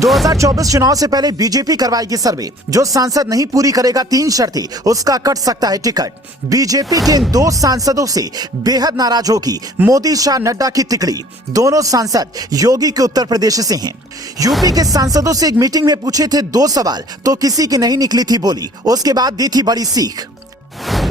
2024 चुनाव से पहले बीजेपी करवाएगी सर्वे। जो सांसद नहीं पूरी करेगा 3 शर्तें, उसका कट सकता है टिकट। बीजेपी के इन 2 सांसदों से बेहद नाराज होगी मोदी शाह नड्डा की तिकड़ी। दोनों सांसद योगी के उत्तर प्रदेश से हैं। यूपी के सांसदों से एक मीटिंग में पूछे थे 2 सवाल तो किसी की नहीं निकली थी बोली। उसके बाद दी थी बड़ी सीख।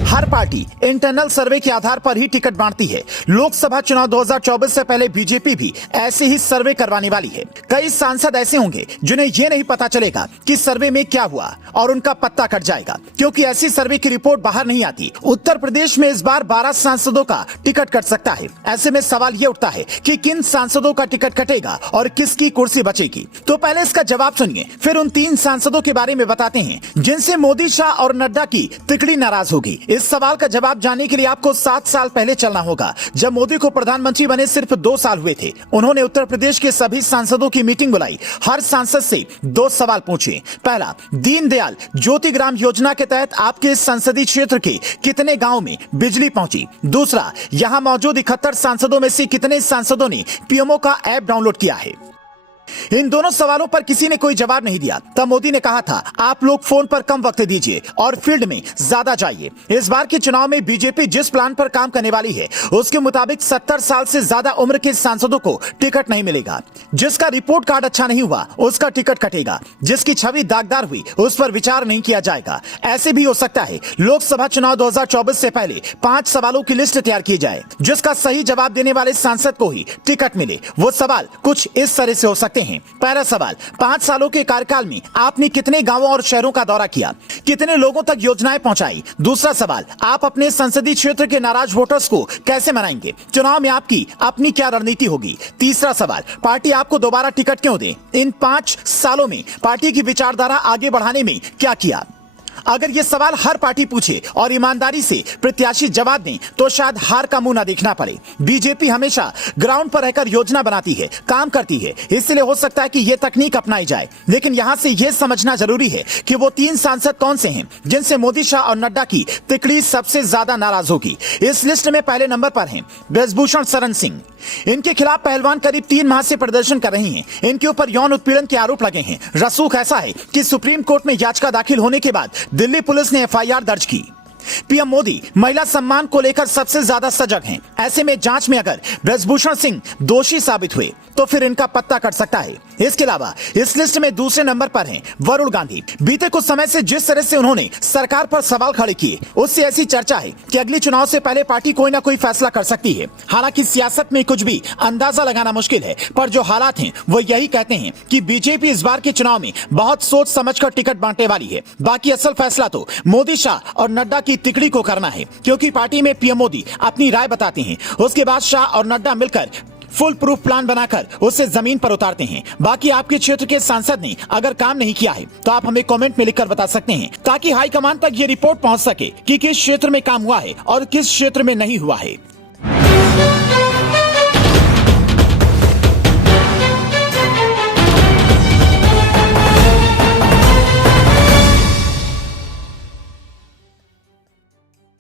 हर पार्टी इंटरनल सर्वे के आधार पर ही टिकट बांटती है। लोकसभा चुनाव 2024 से पहले बीजेपी भी ऐसे ही सर्वे करवाने वाली है। कई सांसद ऐसे होंगे जिन्हें यह नहीं पता चलेगा कि सर्वे में क्या हुआ और उनका पत्ता कट जाएगा, क्योंकि ऐसी सर्वे की रिपोर्ट बाहर नहीं आती। उत्तर प्रदेश में इस बार 12 सांसदों का टिकट कट सकता है। ऐसे में सवाल यह उठता है कि किन सांसदों का टिकट कटेगा और किसकी कुर्सी बचेगी। तो पहले इसका जवाब सुनिए, फिर उन 3 सांसदों के बारे में बताते हैं जिनसे मोदी शाह और नड्डा की तिकड़ी नाराज होगी। इस सवाल का जवाब जानने के लिए आपको 7 साल पहले चलना होगा, जब मोदी को प्रधानमंत्री बने सिर्फ 2 साल हुए थे। उन्होंने उत्तर प्रदेश के सभी सांसदों की मीटिंग बुलाई। हर सांसद से 2 सवाल पूछे। पहला, दीनदयाल ज्योति ग्राम योजना के तहत आपके संसदीय क्षेत्र के कितने गांव में बिजली पहुंची। दूसरा, यहां मौजूद 71 सांसदों में से कितने सांसदों ने पीएमओ का ऐप डाउनलोड किया है। इन दोनों सवालों पर किसी ने कोई जवाब नहीं दिया। तब मोदी ने कहा था, आप लोग फोन पर कम वक्त दीजिए और फील्ड में ज्यादा जाइए। इस बार के चुनाव में बीजेपी जिस प्लान पर काम करने वाली है उसके मुताबिक 70 साल से ज्यादा उम्र के सांसदों को टिकट नहीं मिलेगा। जिसका रिपोर्ट कार्ड अच्छा नहीं हुआ उसका टिकट कटेगा। जिसकी छवि दागदार हुई उस पर विचार नहीं किया जाएगा। ऐसे भी हो सकता है लोकसभा चुनाव 2024 से पहले 5 सवालों की लिस्ट तैयार की जाए, जिसका सही जवाब देने वाले सांसद को ही टिकट मिले। वो सवाल कुछ इस तरह से हो सकते हैं। पहला सवाल, 5 सालों के कार्यकाल में आपने कितने गांवों और शहरों का दौरा किया, कितने लोगों तक योजनाएं पहुंचाई। दूसरा सवाल, आप अपने संसदीय क्षेत्र के नाराज वोटर्स को कैसे मनाएंगे, चुनाव में आपकी अपनी क्या रणनीति होगी। तीसरा सवाल, पार्टी आपको दोबारा टिकट क्यों दे, इन 5 सालों में पार्टी की विचारधारा आगे बढ़ाने में क्या किया। अगर ये सवाल हर पार्टी पूछे और ईमानदारी से प्रत्याशी जवाब दें तो शायद हार का मुंह ना देखना पड़े। बीजेपी हमेशा ग्राउंड पर रहकर योजना बनाती है, काम करती है, इसलिए हो सकता है कि यह तकनीक अपनाई जाए। लेकिन यहां से यह समझना जरूरी है कि वो 3 सांसद कौन से हैं जिनसे मोदी शाह और नड्डा की तिकड़ी सबसे ज्यादा नाराज होगी। इस लिस्ट में पहले नंबर पर हैं ब्रजभूषण शरण सिंह। इनके खिलाफ पहलवान करीब 3 माह से प्रदर्शन कर रही हैं। इनके ऊपर यौन उत्पीड़न के आरोप लगे हैं। रसूख ऐसा है कि सुप्रीम कोर्ट में याचिका दाखिल होने के बाद दिल्ली पुलिस ने एफआईआर दर्ज की। पीएम मोदी महिला सम्मान को लेकर सबसे ज्यादा सजग हैं। ऐसे में जांच में अगर ब्रजभूषण सिंह दोषी साबित हुए तो फिर इनका पत्ता कट सकता है। इसके अलावा इस लिस्ट में दूसरे नंबर पर हैं वरुण गांधी। बीते कुछ समय से जिस तरह से उन्होंने सरकार पर सवाल खड़े किए उससे ऐसी चर्चा है कि अगली चुनाव से पहले पार्टी कोई ना कोई फैसला कर सकती है। हालांकि सियासत में कुछ भी अंदाजा लगाना मुश्किल है, पर जो हालात हैं वो यही कहते हैं कि बीजेपी इस बार के चुनाव में बहुत सोच समझकर टिकट बांटने वाली है। बाकी असल फैसला तो मोदी शाह और नड्डा की तिकड़ी को करना है, क्योंकि पार्टी में पीएम मोदी अपनी राय बताते हैं, उसके बाद शाह और नड्डा मिलकर फुल प्रूफ प्लान बनाकर उसे जमीन पर उतारते हैं। बाकी आपके क्षेत्र के सांसद ने अगर काम नहीं किया है तो आप हमें कमेंट में लिखकर बता सकते हैं, ताकि हाईकमान तक ये रिपोर्ट पहुंच सके कि किस क्षेत्र में काम हुआ है और किस क्षेत्र में नहीं हुआ है।